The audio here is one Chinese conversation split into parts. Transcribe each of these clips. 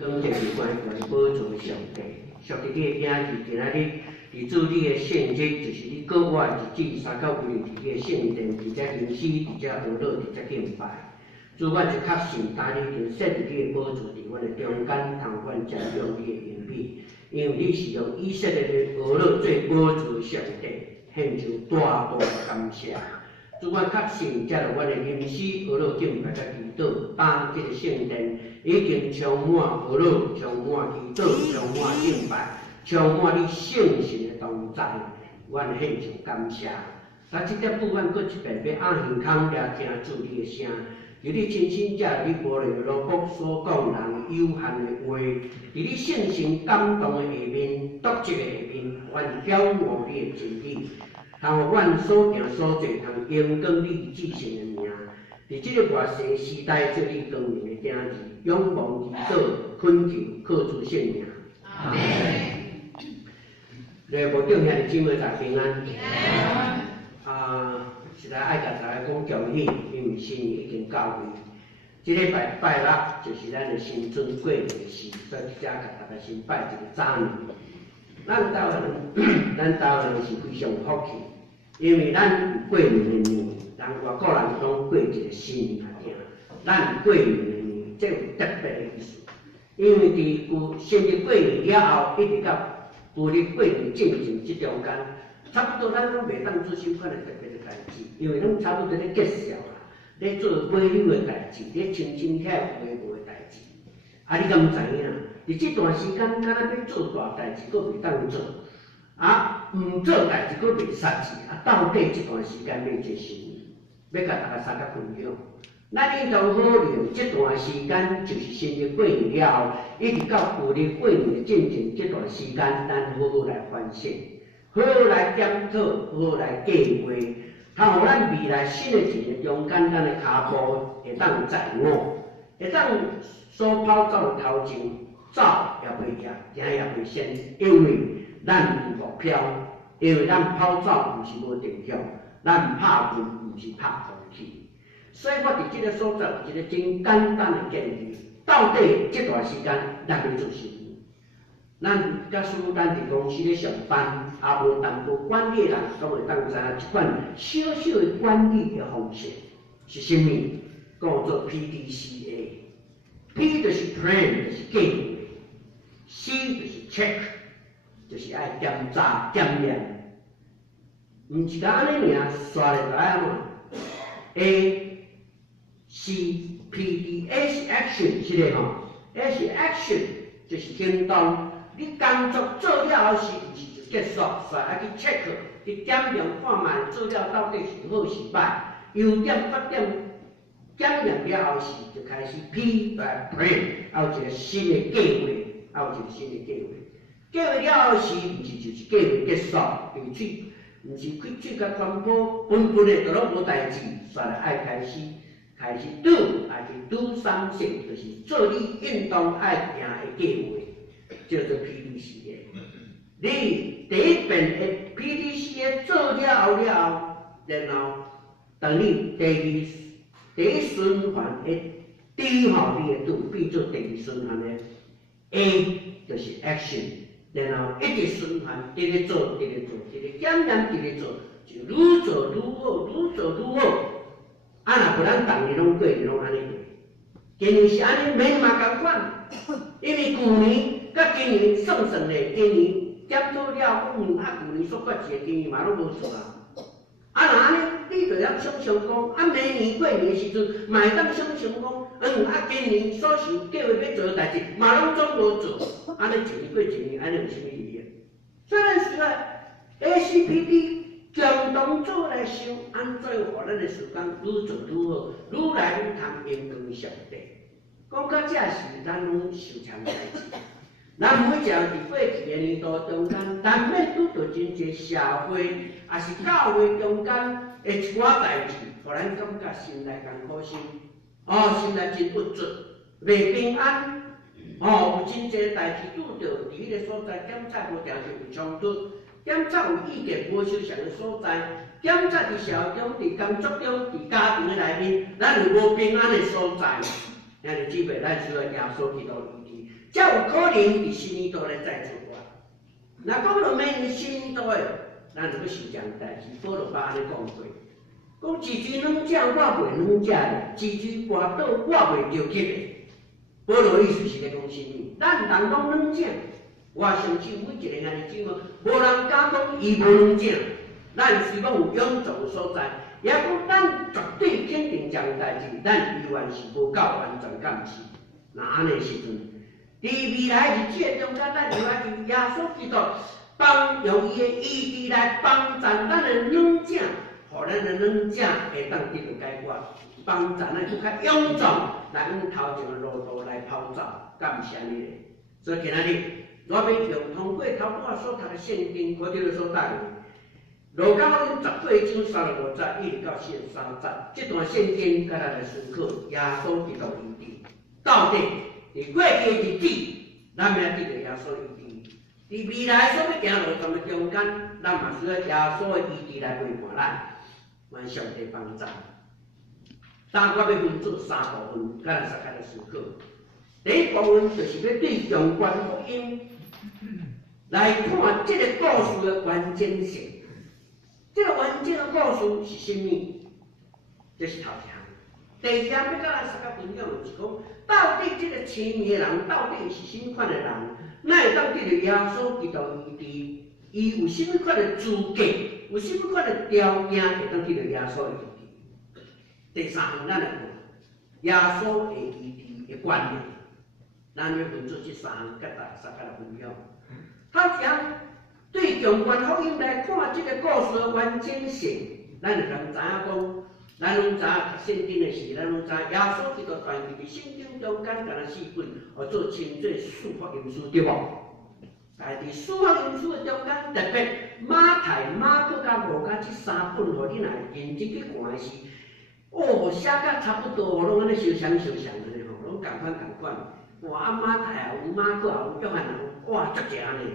讲就是关于保存上帝，上帝你的囝儿今仔日伫主你的圣日，就是你国外日子3到5日伫你的圣殿，伫遮吟诗，伫遮学乐，伫遮敬拜。主，我就确信，当你已经设立你的宝座伫阮的中间，通阮瞻仰你的荣美，因为你是用以色列的学乐做宝座上帝，献上大大的感谢。主，我确信，藉着阮的吟诗、学乐、敬拜甲祈祷，把这个圣殿已经充满学乐、充满祈祷、充满敬拜、充满你圣神的同在，阮献上感谢。啊，这点部分搁一遍要按耳孔掠听主你的声，由你亲身藉你无论罗卜所讲人有限的话，伫你圣神感动的下面、独特的下面，阮晓望你的真理。通互阮所行所做，通荣光你至圣的名。伫即个外世时代，做你光明的囝儿，仰望祈祷，恳求靠主圣名。阿门。礼部长兄弟姊妹大平安。实在爱甲大家讲恭喜，因为新年已经到位。即礼拜拜六就是咱的新春过年时，所以即遮甲大家先拜一个早年。咱台湾人是非常福气。因为咱过年的年，人外国人拢过一个新年定，咱过年的年，这有特别的意思。因为伫旧新日过年了后，一直到旧日过年正这中间，差不多咱拢袂当做啥款的特别的代志，因为拢差不多咧结束啦，咧做买纽的代志，咧亲亲遐有无的代志。啊，你敢知影？伫这段时间，敢若要做大代志，阁袂当做。唔做代志，佫袂杀志。到底这段时间要做什么？要甲大家三个分享。咱应当好利这段时间，就是新日过年了后，一直到旧日过年的进前这段时间，咱好好来反省，好好来检讨，好好来计划，通互咱未来新的一年中间，咱的脚步会当在我，会当所跑走的头前，走也袂赢，行也袂先，因为咱有目标，因为咱跑走毋是无定向，咱拍拳毋是拍放弃。所以我伫即个所在有一个真简单的建议：到底这段时间咱要做什么？咱假使咱伫公司咧上班，也无当过管理人，都会当知影一款小小的管理的方式是啥物？叫做 PDCA。P 就是 plan， 就是计划；C 就是 check。就是爱检查检验，毋是甲安尼尔刷咧就爱嘛。A、C、P、D。A 是 action， 是咧吼。A 是 action， 就是行动。你工作做了后是毋是就结束？煞爱去 check， 去检验看卖做了到底是好是歹。优点、缺点检验了后是就开始 P 来 plan， 还有一个新的计划，还有一个新的计划。计划了后是毋是就是计划结束？因为毋是开嘴甲传播，分的就拢无代志，煞来爱开始 do， 爱去 do something， 就是做你运动爱行的计划，叫做 PDCA。你第一遍的 PDCA 做了后，然后等你第一循环的 D 吼，你会do变做第二循环的 A， 就是 action。然后一直循环，直直做，直直做，直直检验，直直做，就愈做愈好，愈做愈好。啊，若不咱逐年拢过年拢安尼过，今年是安尼，免嘛共款。因为旧年甲今年算咧，今年检讨了5年，旧年所决志的，今年嘛拢无做啊。啊，若安尼，你就要想想讲，明年过年的时阵，嘛会当想想讲，今年所想计划要做的代志，嘛拢总无做，安尼一年过一年，安尼有啥物意义？所以咱需要 ACPD 共同做来想，安怎互咱的时间愈做愈好，愈来愈通荣光上帝。讲到这是咱拢受常代志。咱每一个伫过去的年度中间，难免拄到真侪社会，也是教会中间的一寡代志，互咱感觉心内艰苦心，心内真郁卒，袂平安。有真侪代志拄到，伫迄个所在检察无定就有冲突，检察有意见无相像的所在，检察伫社会中、伫工作中、伫家庭的内面，咱有无平安的所在。兄弟姊妹，咱需要耶稣基督医治。才有可能伫新年度咧再出发。若讲落明新年度诶，咱就要想一件代志，保罗爸安尼讲过，讲自居软者我袂软者咧，自居跋倒我袂着急咧。保罗意思是咧讲啥物？咱人拢软者，我相信每一个兄弟姊妹，无人敢讲伊无软者。咱虽讲有勇壮诶所在，也讲咱绝对肯定一件代志，咱依然是无够完全敢是。那安尼时阵，伫未来日子诶中间，咱就来求耶稣基督帮用伊诶意志来帮助咱诶软者，互咱诶软者会当得到解决，帮助咱更较勇壮来往头前诶路途来跑走，敢是安尼咧？所以今仔日我要用通过头拄仔所读诶圣经，我伫所带。路加福音18章35节一直到43节，这段圣经甲咱来思考耶稣基督医治，到底伫过去的日子，咱要得到耶稣医治；伫未来所要行路途的中间，咱嘛需要耶稣的医治来陪伴咱，愿上帝帮助。但我要分做3部分，咱来来思考。第一部分就是要对相关福音来看这个故事的完整性。这个完整的故事是甚物？这是头一项。第二项要甲咱大家分享的是讲，到底这个青年人到底是甚款的人？哪会当得到耶稣基督医治？伊有甚物款的资格？有甚物款的条件会当得到耶稣医治？第三项咱来看耶稣的医治的观念，咱要分做这3项，甲大家来分享。头一项。对相关福音来看这个故事的完整性，咱就通知影讲，咱拢知影读圣经的时，咱拢知耶稣基督传记伫圣经中间干了4本，互做称做四福音书，对无？但伫四福音书的中间，特别马太、马可甲路加这3本，互你若认真去看的是，写甲差不多，拢安尼相像安尼吼，拢共款。哇，马太也有，马可也有，约翰也有，哇，足济安尼。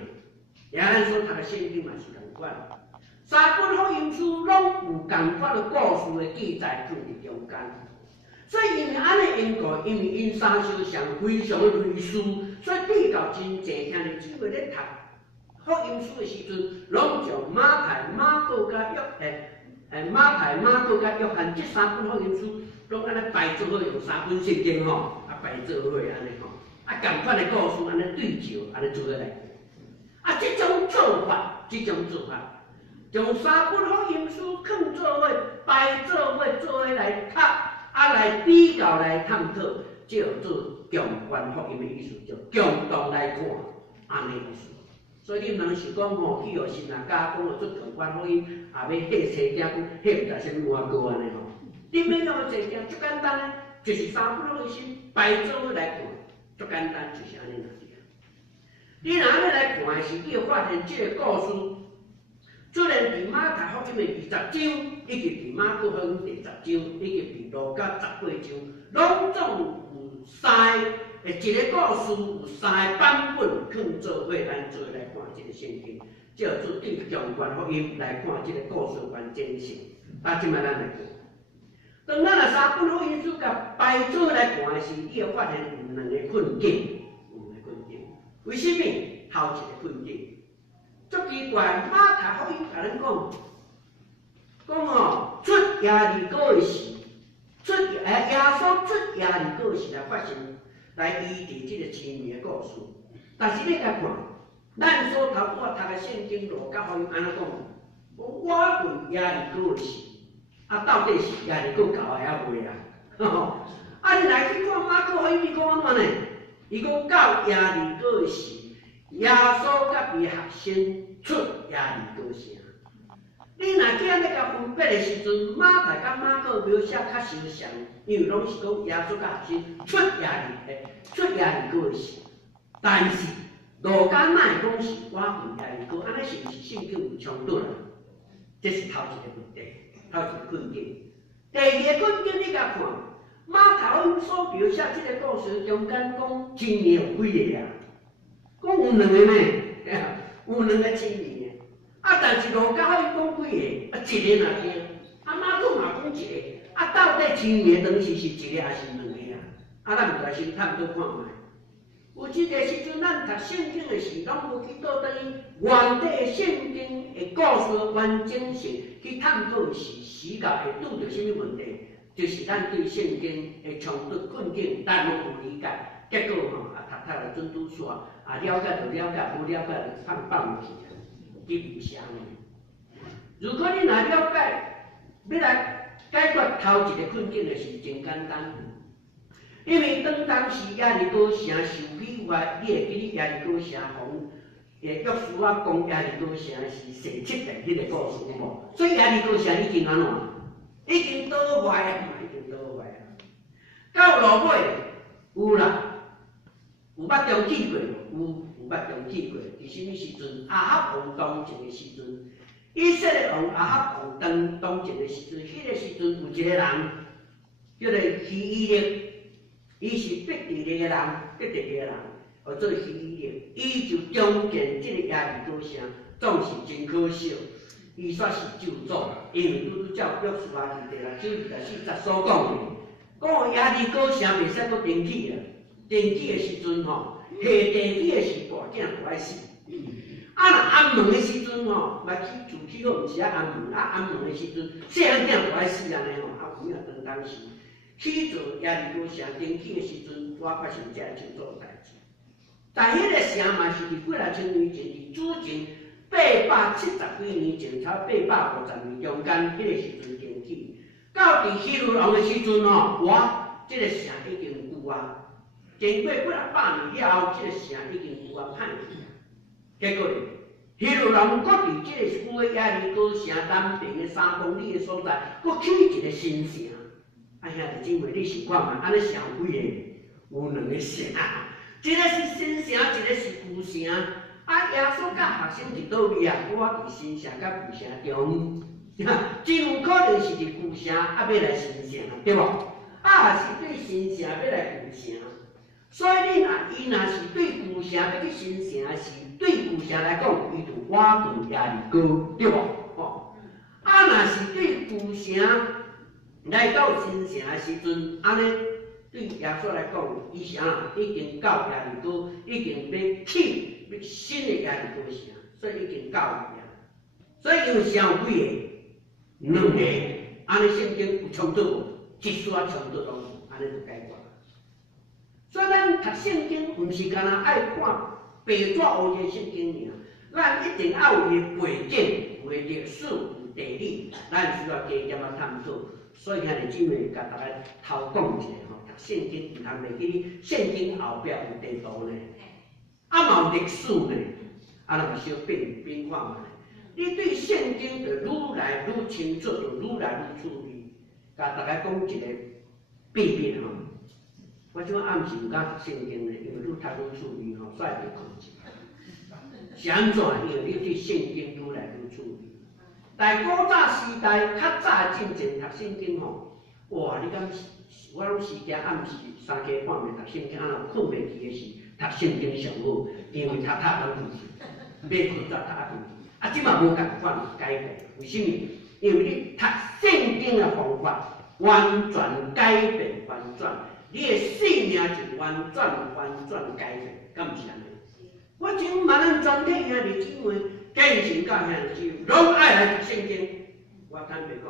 也咱所读的圣经嘛是共款，3本福音书拢有共款的故事的记载放伫中间。所以因为安尼因果，因为因三相像，非常的类似，所以比较真济兄弟姊妹咧读福音书的时阵，拢将马太、马可甲约翰这3本福音书，拢安尼排做好用3本圣经吼，排做好安尼吼，共款的故事安尼对照，安尼做下来。这种做法，将3本福音书放做伙，排做伙，做伙来读，来比较来探讨，叫做共观福音的意思，叫共同来看，安尼意思。所以你毋通是讲吼，去互神啊教讲做共观福音，也要迄生囝讲，迄毋知啥物碗糕安尼吼。你免用生囝，足简单咧，就是3本福音书排做伙来看，足简单，就是安尼啦。你若安尼来看的时，你会发现这个故事，虽然伫马太福音的20章，以及伫马可福音第10章，以及伫路加18章，拢总有一个故事有3个版本放做伙，咱做来看这个圣经，叫做对相关福音来看这个故事的完整性。即摆咱来看，当咱若3本福音书甲排做来看的时，你会发现有2个困境。为什么头一个困境？足奇怪，马太福音甲咱讲吼，出耶利哥的时，耶稣出耶利哥的时来发生，来医治这个青年的故事。但是你甲看，咱所头拄仔读的圣经路加福音安怎讲？我问耶利哥的时，到底是耶利哥到还未啊？你来去看马可福音，伊讲安怎呢？伊讲到耶利哥的时，耶稣甲伊学生出耶利哥城。你若去安尼甲分别的时阵，马太甲马可描写较相像，因为拢是讲耶稣甲学生出耶利哥的城。但是路加哪会讲是我分耶利哥？安尼是毋是圣经有冲突啊？这是头一个问题，头一个困境。第二个困境你甲看。马太福音所描写这个故事中间讲青年有几个啊？讲有2个呢，有2个青年。但是路加福音讲几个？1个若惊。马可嘛讲1个。到底青年当时是1个还是2个啊？咱毋知先探讨看卖。有即个时阵，咱读圣经的时，拢无去倒等于原底圣经的故事完整性去探讨是时教会拄着什么问题，就是咱对圣经的冲突困境，咱拢有理解。结果吼，读了准拄煞，了解就了解，无了解就放弃啊，去无啥呢？如果你若了解，要来解决头一个困境的是真简单。因为当时耶利哥城受逼害，你会记哩耶利哥城红约书亚讲耶利哥城是神七的迄个故事有无？所以耶利哥城已经安怎？已经倒坏啊，已经倒坏啊。到落尾有啦，有捌中去过无？有捌中去过。伫什么时阵？亚哈王当政的时阵，以色列王亚哈王当政的时阵，迄个时阵有一个人叫做希伊勒。伊是伯地利个人，伯地利个人，叫做希伊勒，伊就中建即个耶利哥城，总是真可惜。伊煞是咒诅，因为拄照约书亚记第6章24节所讲的，讲耶利哥城袂使搁登起啊，登起的时阵吼，下地起的是大囝就爱死。若安门的时阵吼，嘛起厝起好，毋是安门，安门的时阵，细汉囝就爱死安尼吼，有影当时。去做耶利哥城登起的时阵，我发生这种做代志。但迄个城嘛是伫几啊千年前，伫主前870几年前，差850年中间，迄个时阵登起。到伫希律王的时阵吼，即个城已经有啊。经过几啊百年了后，即个城已经有啊歹去啊。结果希律王搁伫即个古的耶利哥城南边的3公里的所在，搁起一个新城。哎呀，弟兄妹，你想看嘛？安尼城有几个？有2个城，一个是新城，一个是旧城。耶稣甲学生伫倒位啊？我伫新城甲旧城中，真有可能是伫旧城要来新城，对无？是对新城要来旧城。所以伊若是对旧城要去新城，是对旧城来讲，伊就瓦顿耶利哥，对无？若是对旧城。来到新城的时阵，安尼对耶稣来讲，伊是安已经到耶利哥，已经要起新的耶利哥城，所以已经到去啊。所以因为城有几个？2个，安尼圣经有冲突无？一丝仔冲突都无，安尼就解决。所以咱读圣经，毋是干那爱看白纸黑字圣经尔，咱一定要有伊背景，有历史，有地理，咱需要加减啊探讨。所以兄弟姊妹，甲大家头讲一下吼，读圣经毋通袂记圣经后壁有地图呢，嘛有历史呢，嘛小变化嘛。你对圣经就愈来愈清楚，就愈来愈趣味。甲大家讲一个秘密吼，我即摆暗时有甲读圣经呢，因为愈读愈趣味吼，煞会袂困觉。是安怎？因为你对圣经愈来愈趣味。但古早时代，较早进前读圣经吼，哇！你敢我拢时惊暗时3更半暝读圣经，困袂去的是读圣经上好，因为读拢困去，要困则读即嘛无共款改变，为什么？因为你读圣经的方法完全改变翻转，你的性命就完全翻转改变，敢毋是安尼？我真万人全体兄弟姊妹。建成甲兄弟姊妹，拢爱来读圣经。我坦白讲，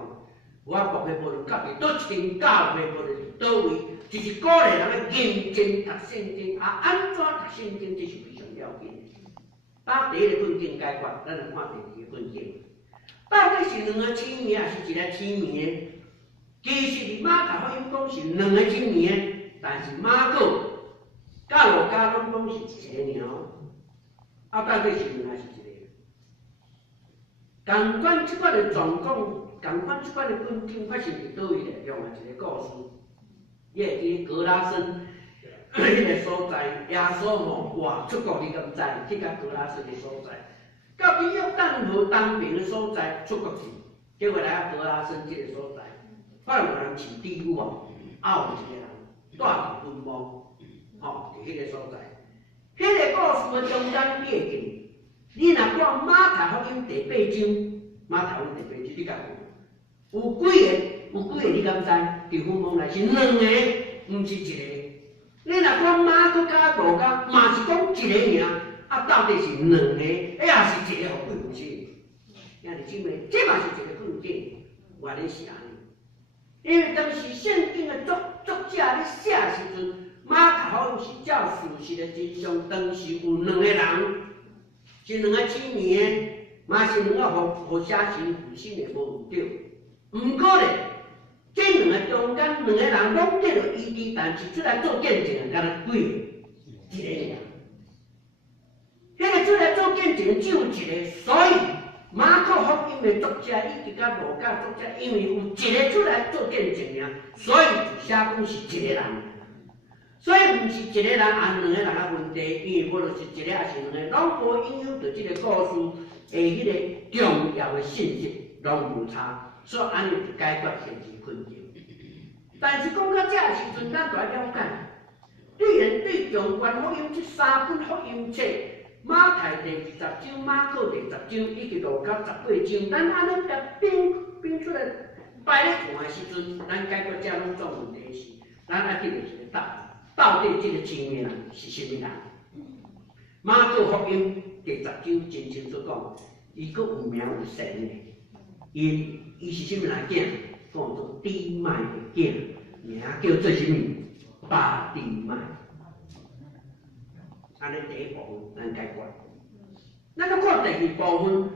我博的无论到底倒请教会，无论是倒位，就是鼓励人咧认真读圣经。安怎读圣经，这是非常要紧的。把第一个困境解决，咱来看第二个困境。到底是2个青年，还是1个青年？其实伫马太福音讲是2个青年，但是马可、甲路加拢讲是1个尔。到底是2个还是1个？同款即款的状况，同款即款的困境发生伫倒位咧？用一个故事，你会记格拉森迄个所在，耶稣吼哇出国，你敢知？去到格拉森的所在，到约旦河东边的所在出国去，结果来到格拉森这个所在，发现有人饲猪牛啊，有一个人带着坟墓，吼伫迄个所在。迄个故事的中间你会记？你若看马太福音第8章，马太福音第8章你甲看，有几个？你敢知？伫坟墓内是2个，毋是1个。你若讲马佮甲罗甲，嘛是讲一个尔，啊，到底是两个，还是一个互贵有是？兄弟姊妹，这嘛是一个困境，原来是安尼。因为当时圣经的作者咧写时阵，马太福音是照事实的真相，当时有两个人，是两个青年，嘛是两个互写成负心的无对。毋过咧，这两个中间两个人拢得到医治，但是出来做见证的，敢若几个？一个尔。迄个出来做见证只有一个，所以马可福音的作者以及甲路加作者，因为有一个出来做见证尔，所以就写讲是一个人。所以毋是一个人按两个人的问题，因为无论是一个还是两个，拢无影响到这个故事的迄个重要的信息，拢无差。所以安尼就解决现实困境。但是讲到这时阵，咱就要了解，对人对中观福音这三本福音册，马太第20章、马可第10章以及路加18章，咱安尼甲编出来摆咧看的时阵，咱解决这两种问题是，咱爱得到一个答案：到底这个青年人是甚么人？马可福音第10章真清楚讲，伊阁有名有姓的。伊是甚物人囝？讲做低麦的囝，名叫做甚物？巴低麦。安尼第一部分咱解决。咱再看第二部分，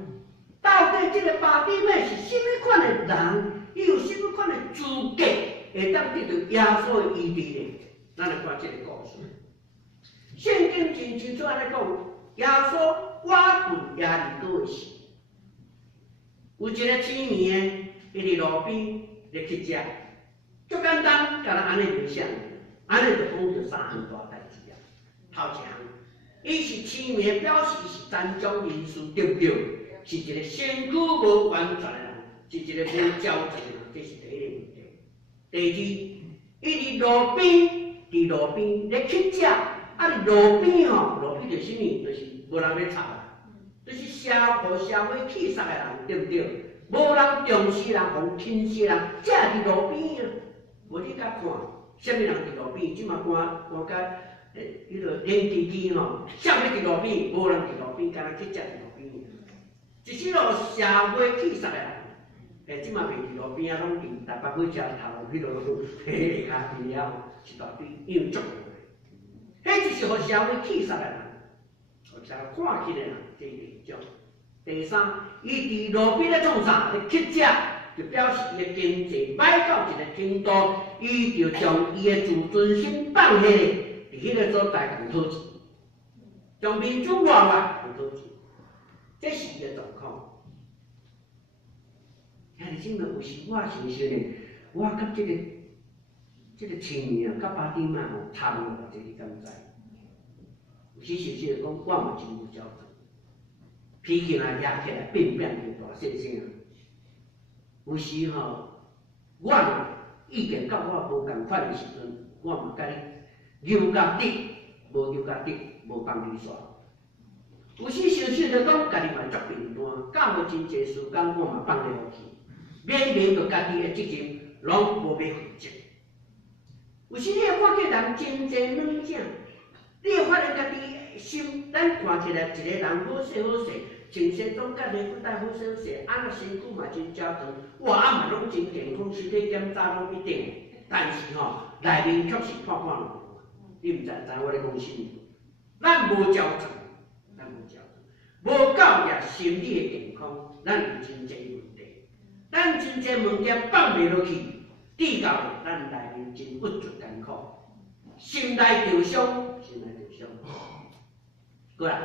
到底这个巴低麦是甚物款的人？伊有甚物款的资格会当得到耶稣的医治呢？咱来看这个故事。圣经真清楚安尼讲，耶稣挖掘耶利哥的事。有一个青年，伊伫路边咧去食，足简单，甲咱安尼描写，安尼就讲着三项大代志啊。头一项，伊是青年，表示是残障人士，对不对？是一个身躯无完全的人，是一个无矫正的人，这是第一个问题。第二，伊伫路边咧去食，伫路边吼，路边就是啥物？就是无人要插。就是社会气煞的人，对不对？无人重视人，互轻视人，这伫路边啊。无你甲看，啥物人伫路边？即马看甲迄个连机机吼，啥物伫路边？无人伫路边，敢若去食伫路边。一些路社会气煞的人，即马袂伫路边啊，拢伫台北火车头迄落下骹边了，一大堆因为足个。迄就是互社会气煞的人。才看起来人，这第二种。第三，伊伫路边咧创啥？咧乞食，就表示伊的经济歹到一个程度，伊就将伊的自尊心放下咧，伫迄个所在共讨钱，将民主外共讨钱，这是伊的状况。兄弟姊妹，有时我是说呢，我甲这个青年啊，甲巴丁曼吼差无偌济，你敢知？有时是讲，我嘛真有矫正，脾气若惹起来，变就大细声。有时吼，我若意见甲我无共款的时阵，我嘛甲你牛甲直，无牛甲直，无放你煞。有时小就讲，家己嘛足平淡，到无真济时间，我嘛放你落去，免着家己的责任，拢无要负责。有时你会看见人真济软正。你会发现家己心，咱看起来一个人好势好势，穿西装甲内裤带好势好势，啊，身躯嘛真矫正，哇，啊嘛拢真健康，身体检查拢一定。但是吼，内面确实破破烂烂，你毋知我咧讲啥物？咱无矫正，无教育心理的健康，咱有真济问题。咱真济物件放袂落去，至到咱内面真郁卒艰苦，心内受伤。过来，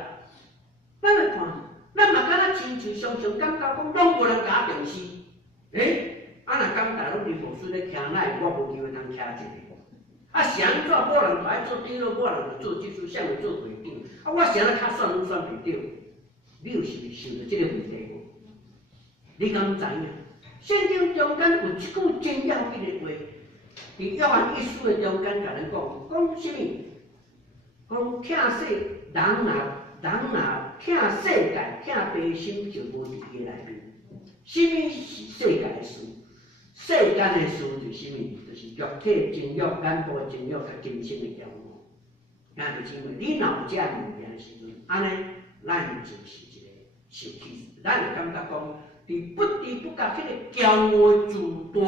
咱来看，咱嘛敢若亲像常常感觉讲，拢无人甲我重视。啊若讲大拢伫无顺咧徛哪，我无机会通徛一个。啊，是安怎？某人就爱做长老，某人就做技术，啥物做会长。啊，我是安尼较选拢选袂着。你有是受到即个问题无？你敢知影？圣经中间有一句真要紧的话，伫约翰一书的中间甲咱讲啥物？讲疼世人若疼世界、疼悲心，就无伫伊内面。什么是世界的事？世间的事就是啥物？就是肉体情欲、眼部情欲、甲精神的骄傲。兄弟姊妹，你若有这物件的时阵，安尼咱就是一个受气，咱会感觉讲，伫不知不觉迄个骄傲自大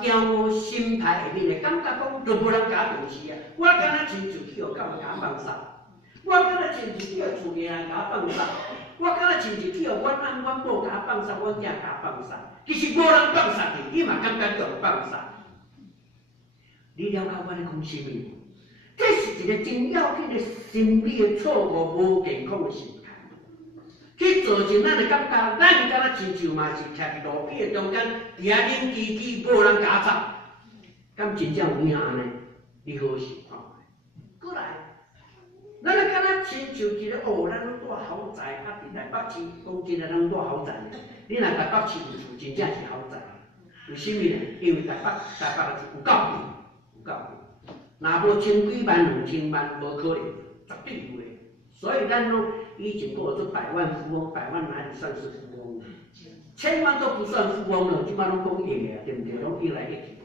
骄傲心态下面会感觉讲，都无人甲重视啊！我敢若亲像去互教会甲放杀，我敢若亲像去互厝边人甲放杀，我敢若亲像去互阮翁阮某甲放杀，阮囝甲放杀，其实无人放杀你，你嘛感觉叫放杀。你了解我咧讲啥物？这是一个真要紧的心理的错误、无健康的心态，去造成咱的感觉，咱敢若亲像嘛是徛伫路边的中间，伫遐冷吱吱，无人甲插，敢真正有影安尼？你好想看卖。过来，咱咧敢若亲像一个哦，咱拢住豪宅，啊伫台北市讲真诶，咱住豪宅呢。你若台北市有厝，真正是豪宅。为甚物呢？因为台北有够贵，有够贵。若无千几万、2000万，无可能，绝对有诶。所以咱拢以前讲做百万富翁，百万哪里算是富翁？千万都不算富翁了，即摆拢讲亿啊，对不对？拢越来越低。